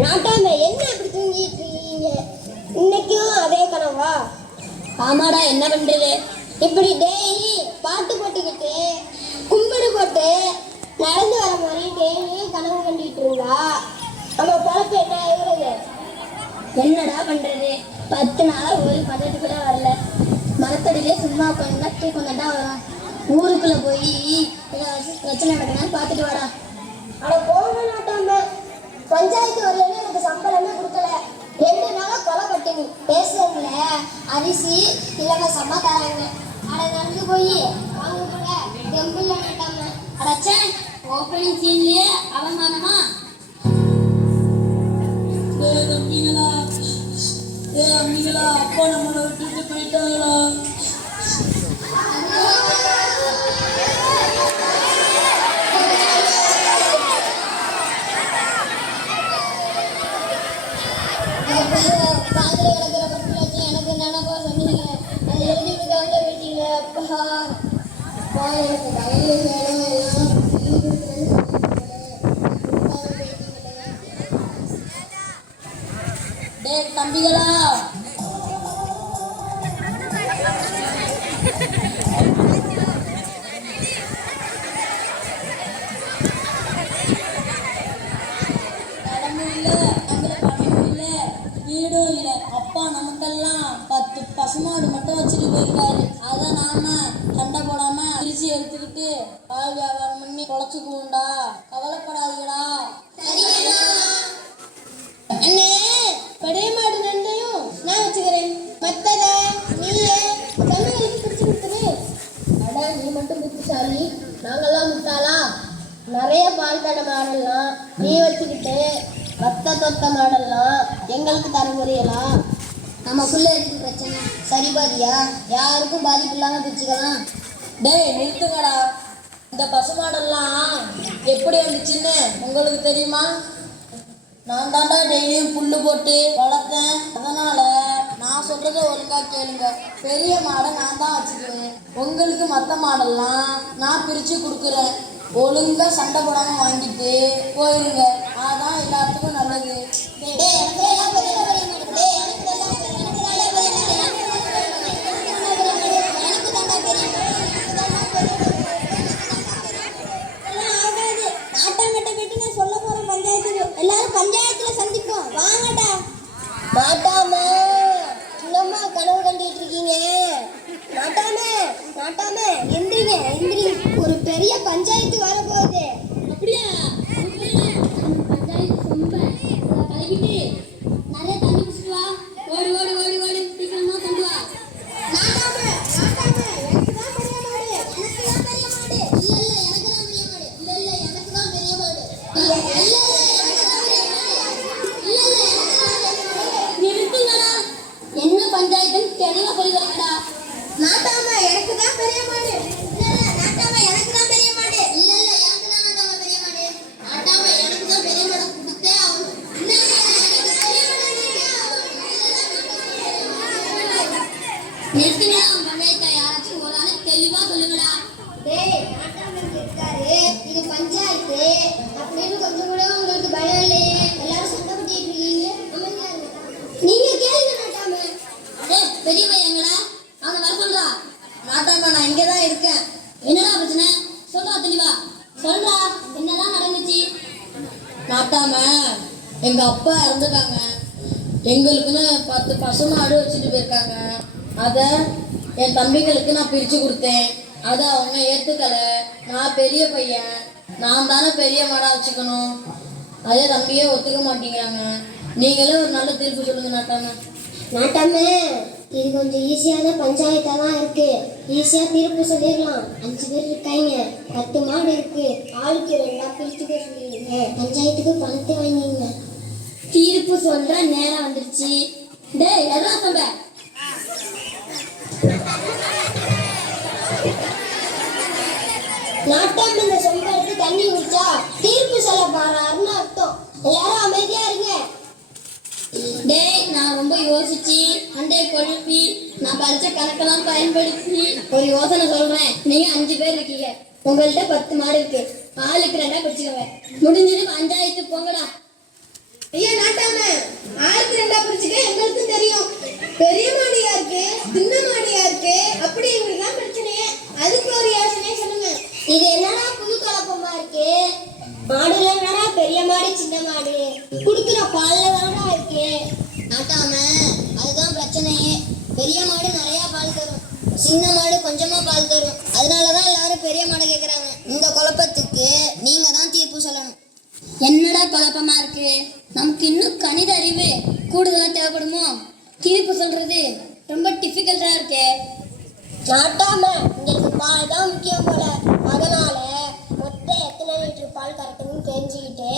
நாட்டாம என்ன இப்படி தூங்கிட்டு இருக்கீங்க? இன்னைக்கும் அதே கனவா? ஆமாடா என்ன பண்றது? இப்படி டெய்லி பாட்டு போட்டுக்கிட்டு கும்பிடு போட்டு நடந்து வர மாதிரி டெய்லி கனவு கண்டிட்டு இருந்தா நம்ம பொழப்பு என்ன ஆகுறது என்னடா பண்றது? பத்து நாளா ஒரு பதட்டு கூட வரல. மரத்தடியிலே சும்மா உட்காந்து தூக்கம் தாண்டா வரும். ஊருக்குள்ள போய் பிரச்சனை நடக்குதான்னு பார்த்துட்டு வாடா. அட போக நாட்டாம பஞ்சாயத்து வரலன்னு எனக்கு சம்பளமே கொடுக்கல. ரெண்டு நாளா கொலை பட்டினி. பேசுறதுல அரிசி இலவசமா தராங்க அட நடந்து போய் வாங்க கூட டெம்பிள் நட்டாம அடச்சே ஓப்பனிங் சீன்லயே அவமானமா? டேய் தம்பிங்களா டேய் அம்மிங்களா அப்பா நம்மளை விட்டுட்டு போயிட்டாங்களா? போயிட்டீங்க அப்பா எனக்கு வேணும் எல்லாம் தம்பிகளா இல்லை இல்லை வீடும் இல்லை. அப்பா நமக்கெல்லாம் பத்து பசுமாடு மட்டும் வச்சுட்டு போயிருக்காரு அதை நாம சண்டை போடாம பிரிச்சு எடுத்துக்கிட்டு பால் வியாபாரம் பண்ணி பொழைச்சுக்குவோம்டா கவலைப்படாதீங்கடா அண்ணே பழைய மாடு ரெண்டையும் நான் வச்சுக்கிறேன் மத்தத நீயே தமிழுக்கு பிரிச்சு கொடுத்துரு அட நீ மட்டும் நாங்கெல்லாம் முட்டாளா? நிறைய பால் தடை மாடல்லாம் நீ வச்சுக்கிட்டு ரத்த தொத்த மாடல்லாம் எங்களுக்கு தர முறையலாம் நமக்குள்ள இருக்கு பிரச்சனை. சரி பாதியா? யாருக்கும் பாதிப்பு இல்லாமல் பிரிச்சுக்கலாம். டேய் நிறுத்துங்கடா. இந்த பசு மாடல்லாம் எப்படி வந்துச்சுன்னு உங்களுக்கு தெரியுமா? நான் தாண்டா டெய்லியும் புல்லு போட்டு வளர்த்தேன். அதனால நான் சொல்றத ஒழுங்கா கேளுங்க. பெரிய மாடை நான் தான் வச்சுக்குவேன் உங்களுக்கு மற்ற மாடெல்லாம் நான் பிரிச்சு கொடுக்குறேன். ஒழுங்கா சண்டை போடாம வாங்கிட்டு போயிருங்க. அதான் எல்லாத்துக்கும் நல்லது. கலக்கிட்டு நிறைய தண்ணி குடிச்சிட்டு வா ஓடி ஓடி ஓடி ஓடி சீக்கிரமா கொண்டு வா நாட்டாம நாட்டாம எனக்கு தான் பெரிய மாடு எனக்கு தான் பெரிய மாடு இல்ல இல்ல எனக்கு தான் பெரிய மாடு இல்ல இல்ல எனக்கு தான் பெரிய மாடு இல்ல இல்ல எனக்கு தான் பெரிய மாடு இல்ல இல்ல எனக்கு தான் பெரிய மாடு நிறுத்துங்கடா என்ன பஞ்சாயத்துன்னு தெளிவா சொல்லி வைக்கடா நாட்டாம எனக்கு தான் பெரிய மாடு இல்ல இல்ல நாட்டாம எனக்கு தான் பெரிய மாடு இல்ல இல்ல எனக்கு தான் நாட்டாம பெரிய மாடு நாட்டாம எனக்கு தான் பெரிய மாடு கொடுத்தே ஆகணும் இல்ல இல்ல எனக்கு பெரிய மாடு கொடுத்தே ஆகணும். நிறுத்துங்கடா உன் பஞ்சாயத்தை யாராச்சும் ஒரு ஆளு தெளிவா சொல்லுங்கடா டேய் நாட்டாம இங்க இருக்காரு இது பஞ்சாயத்து அப்படின்னு கொஞ்சம் கூட உங்களுக்கு பயம் இல்லையே எல்லாரும் சண்டை பண்ணிட்டு இருக்கீங்க அமைதியா இருங்க. நீங்க கேளுங்க நாட்டாம டேய் பெரிய பையங்களா அவனை வர சொல்றா. நாட்டாமா நான் இங்கே தான் இருக்கேன். என்னடா பிரச்சனை? சொல்றா தெளிவா. சொல்றா என்னதான் நடந்துச்சு? நாட்டாம எங்க அப்பா இறந்துட்டாங்க. எங்களுக்குன்னு பத்து பசுமாடு வச்சுட்டு போயிருக்காங்க. அதை என் தம்பிகளுக்கு நான் பிரிச்சு கொடுத்தேன். அதை அவங்க ஏத்துக்கல. நான் பெரிய பையன். நான் தானே பெரிய மாடா வச்சுக்கணும். அதே தம்பியே ஒத்துக்க மாட்டேங்கிறாங்க. நீங்களே ஒரு நல்ல தீர்ப்பு சொல்லுங்க நாட்டாம நாட்டாமே இது கொஞ்சம் ஈஸியான பஞ்சாயத்தா தான் இருக்கு. ஈஸியா தீர்ப்பு சொல்லிடலாம். அஞ்சு பேர் இருக்காங்க. பத்து மாடு இருக்கு. ஆளுக்கு ரெண்டா பிரிச்சுக்க சொல்லிடுங்க. பஞ்சாயத்துக்கு பணத்தை வாங்கிங்க தீர்ப்பு சொல்ற நேரம் வந்துருச்சு. டேய் எல்லாம் சொல்ற நாட்டம் இந்த சொம்பருக்கு தண்ணி குடிச்சா தீர்ப்பு சொல்ல போறாருன்னு அர்த்தம் எல்லாரும் அமைதியா இருங்க. டேய் நான் ரொம்ப யோசிச்சு அண்டைய குழப்பி நான் படிச்ச கணக்கெல்லாம் பயன்படுத்தி ஒரு யோசனை சொல்றேன். நீங்க அஞ்சு பேர் இருக்கீங்க. உங்கள்ட்ட பத்து மாடு இருக்கு. ஆளுக்கு ரெண்டா பிடிச்சுக்கோங்க. முடிஞ்சது பஞ்சாயத்து போங்கடா. ஐயா நாட்டாம. ஆயிரத்தி ரெண்டா பிரிச்சுக்க எங்களுக்கும் தெரியும். பெரிய மாடியா இருக்கு சின்ன மாடியா இருக்கு அப்படி தான் பிரச்சனையே. அதுக்கு ஒரு யோசனையை சொல்லுங்க. இது என்னடா புது குழப்பமா இருக்கு? மாடுல என்னடா பெரிய மாடு சின்ன மாடு? குடுக்குற பால்ல தானடா இருக்கு நாட்டாம அதுதான் பிரச்சனையே பெரிய மாடு நிறைய பால் தரும் சின்ன மாடு கொஞ்சமா பால் தரும். அதனாலதான் எல்லாரும் பெரிய மாடு கேக்குறாங்க. இந்த குழப்பத்துக்கு நீங்க தான் தீர்ப்பு சொல்லணும். என்னடா குழப்பமா இருக்கு? நமக்கு இன்னும் கணித அறிவு கூடுதலா தேவைப்படுமோ? தீர்ப்பு சொல்றது ரொம்ப டிஃபிகல்ட்டா இருக்கே. நாட்டாம உங்களுக்கு பால் தான் முக்கியம் போல. அதனால மொத்தம் எத்தனை லிட்டர் பால் கறக்கணும்னு தெரிஞ்சுக்கிட்டு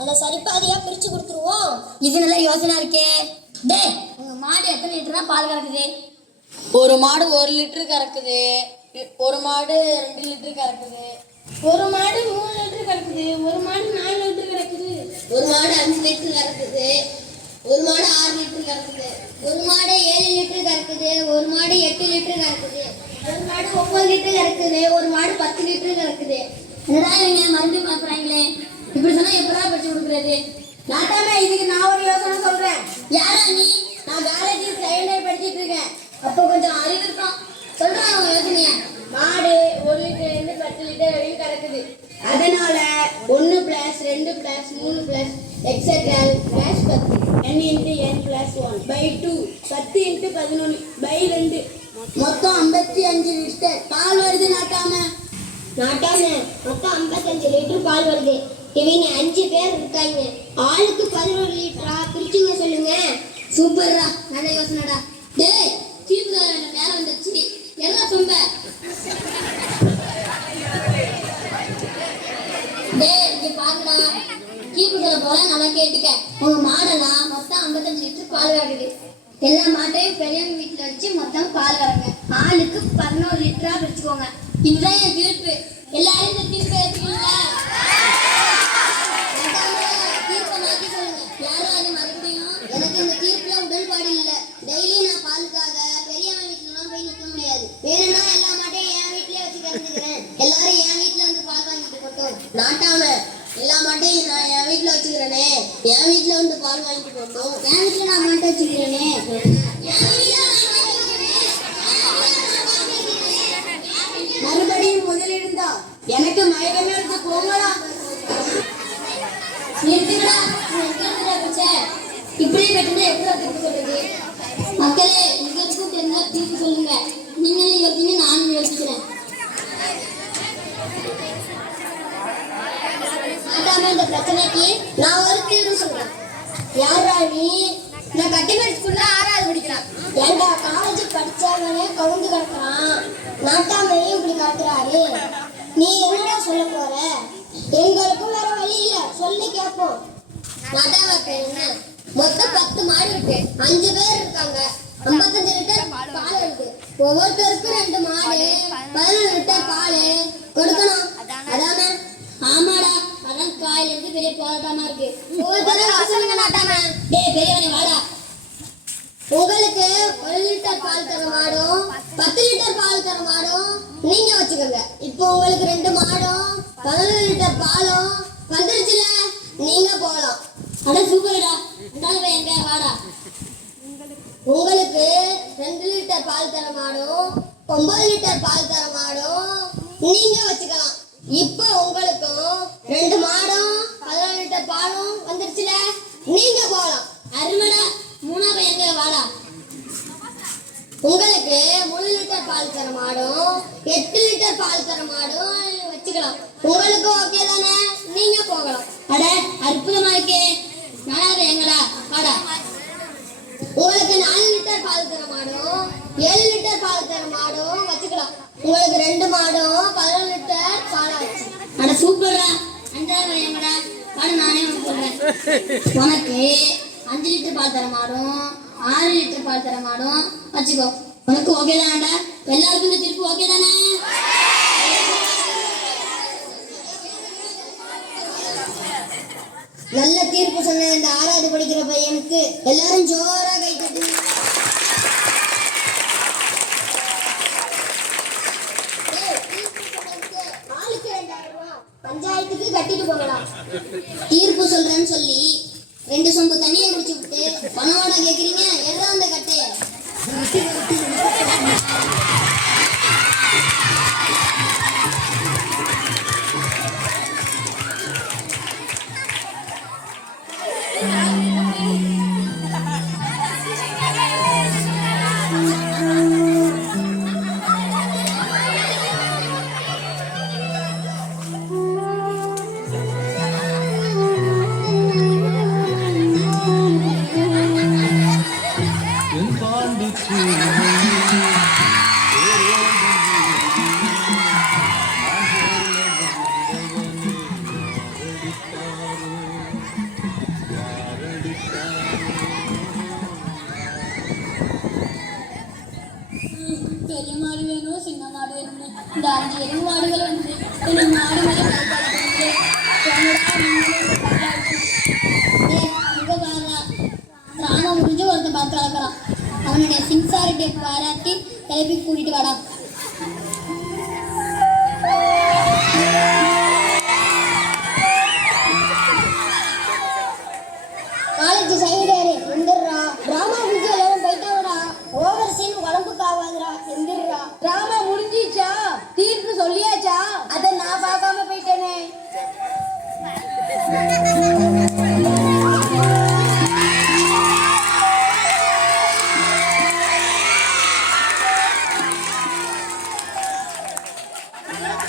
அதை சரிபாதியா பிரிச்சு கொடுத்துருவோம். இது நல்ல யோசனை இருக்கே. டேய் உங்க மாடு எத்தனை லிட்டர் தான் பால் கறக்குது? ஒரு மாடு ஒரு லிட்டர் கறக்குது ஒரு மாடு ரெண்டு லிட்டர் கறக்குது ஒரு மாடு மூணு லிட்டர் கறக்குது ஒரு மாடு நாலு லிட்டர் கிடக்குது ஒரு மாடு அஞ்சு லிட்டர் கறக்குது ஒரு மாடு ஆறு லிட்டர் கறக்குது ஒரு மாடு ஏழு லிட்டர் கறக்குது ஒரு மாடு எட்டு லிட்டர் கறக்குது ஒரு மாடு ஒன்பது லிட்டர் கறக்குது ஒரு மாடு பத்து லிட்டர் கறக்குது என்னடா இவங்க மருந்து பார்க்குறாங்களே இப்படி சொன்னா எப்படா படிச்சு கொடுக்குறது நாட்டாம இதுக்கு நான் ஒரு யோசனை சொல்றேன் யாரா நீ நான் காலேஜில் செகண்ட் இயர் படிச்சிட்டு இருக்கேன் அப்போ கொஞ்சம் அறிவு இருக்கும் சொல்றான் அவன் யோசனைய. மாடு ஒரு லிட்டர் இருந்து பத்து லிட்டர் வரையும் கறக்குது. அதனால ஒன்று பிளஸ் ரெண்டு பிளஸ் மூணு பிளஸ் எக்ஸட்ரா பிளஸ் பத்து. N into N plus one by two பத்து இன்ட்டு பதினொன்று பை ரெண்டு. மொத்தம் ஐம்பத்தி அஞ்சு லிட்டர் பால் வருது நாட்டாம? நாட்டாம. மொத்தம் ஐம்பத்தஞ்சு லிட்டர் பால் வருது. இவங்க அஞ்சு பேர் இருக்காங்க. ஆளுக்கு பதினோரு லிட்டரா பிரிச்சுங்க சொல்லுங்க. சூப்பர்ரா. நல்ல யோசனைடா. டேய் எல்லாம் சொம்ப டேய் இங்க பாருடா தீர்ப்பு போல நல்லா கேட்டுக்க. உங்க மாடெல்லாம் மொத்தம் ஐம்பத்தஞ்சு லிட்டர் பால் வாங்குது எல்லா மாட்டையும் பெரியவங்க வீட்டுல வச்சு மொத்தம் பால் வாங்க ஆளுக்கு பதினோரு லிட்டரா பிரிச்சுக்கோங்க. இதுதான் என் தீர்ப்பு. எல்லாரும் இந்த தீர்ப்பை ஏத்துக்கீங்களா தீர்ப்பை மாத்தி சொல்லுங்க யாரும் அது மறுபடியும் எனக்கு இந்த தீர்ப்புல உடன்பாடு இல்ல டெய்லி நான் பாலுக்காக பெரியவன் வீட்டுலாம் போய் நிக்க முடியாது வேணும்னா எல்லா மாட்டையும் என் வீட்லயே வச்சு கறந்துக்கிறேன் எல்லாரும் என் வீட்ல வந்து பால் வாங்கிட்டு போட்டோம் நாட்டாம எல்லா மாட்டையும் நான் என் வீட்ல வச்சுக்கிறேனே என் வீட்ல வந்து பால் வாங்கிட்டு போட்டோம் என் வீட்ல நான் மாட்டை வச்சுக்கிறேனே மறுபடியும் முதலிருந்தா எனக்கு மயக்கமே எடுத்து போங்கடா நிறுத்துங்கடா. நிறுத்துங்கடா பிச்சை. இப்படியே எப்படி சொல்றது மக்களே எங்களுக்கும் தெரிஞ்சா சொல்லுங்க நீங்களும் யோசிங்க நானும் யோசிக்கிறேன் இந்த பிரச்சனைக்கு நான் ஒரு தீர்வு சொல்றேன் யாரா நீ? நான் கட்டிமேட் ஸ்கூல்ல ஆறாவது படிக்கிறேன். ஏண்டா காலேஜ் படிச்சவனே கவுந்து கிடக்குறான் நாட்டாமையும் இப்படி காட்டுறாரு. நீ என்னடா சொல்ல போற? எங்களுக்கும் வேற வழி இல்ல. சொல்லி கேட்போம் நாட்டாம பேர் என்ன? மொத்தம் பத்து மாடு இருக்கு. அஞ்சு பேர் இருக்காங்க. ஐம்பத்தஞ்சு லிட்டர் பால் இருக்கு. ஒவ்வொருத்தருக்கும் ரெண்டு மாடு பதினொன்று லிட்டர் பால் கொடுக்கணும் அதானே ஆமாடா அதான் காயில இருந்து பெரிய போராட்டமா இருக்கு. ஒவ்வொருத்தரும் வர சொல்லுங்க நாட்டாம. டேய் பெரியவனே வாடா. உங்களுக்கு ஒரு லிட்டர் பால் தர மாடும் பத்து லிட்டர் பால் தர மாடும் நீங்க வச்சுக்கோங்க. இப்போ உங்களுக்கு ரெண்டு மாடும் பதினொரு லிட்டர் பாலும் வந்துருச்சுல நீங்க போகலாம். அட சூப்பர்டா இந்தாங்க போய் எங்க வாடா உங்களுக்கு ரெண்டு லிட்டர் பால் தர மாடும் ஒன்பது லிட்டர் பால் தர மாடும் நீங்க வச்சுக்கலாம் இப்போ உங்களுக்கும் ரெண்டு மாடும் பதினொரு லிட்டர் பாலும் வந்துருச்சுல நீங்க போகலாம் அருமடா மூணா பையங்க வாடா உங்களுக்கு மூணு லிட்டர் பால் தர மாடும் எட்டு லிட்டர் பால் தர மாடும் வச்சுக்கலாம். உங்களுக்கும் ஓகே தானே? நீங்க போகலாம். அட அற்புதமா இருக்கே. நாலாவது எங்கடா? வாடா. உங்களுக்கு நாலு லிட்டர் பால் தர மாடும் ஏழு லிட்டர் பால் தர மாடும் வச்சுக்கலாம். உங்களுக்கு ரெண்டு மாடும் பதினொரு லிட்டர் பாலாச்சு. அட சூப்பர்டா அஞ்சாவது எங்கடா? பாடு நானே உனக்கு சொல்றேன். உனக்கு அஞ்சு லிட்டர் பால் தர மாடும் ஆறு லிட்டர் பால் தர மாடும் வச்சுக்கோ. உனக்கு ஓகே தானடா. எல்லாருக்கும் இந்த திருப்பு ஓகே தானே? நல்ல தீர்ப்பு சொன்ன இந்த ஆறாவது படிக்கிற பையனுக்கு. எல்லாரும் ஜோரா கை ரூபாய். பஞ்சாயத்துக்கு கட்டிட்டு போகலாம் தீர்ப்பு சொல்றேன்னு சொல்லி ரெண்டு சொம்பு தண்ணியை குடிச்சு விட்டு பணவாடா கேட்குறீங்க எல்லாம் அந்த கட்டையை. ராமா முடிஞ்சு ஒருத்தன் பார்த்து வளர்க்குறான் அவனுடைய சின்சாரிட்டியை பாராட்டி கிளப்பி கூட்டிட்டு வாடா.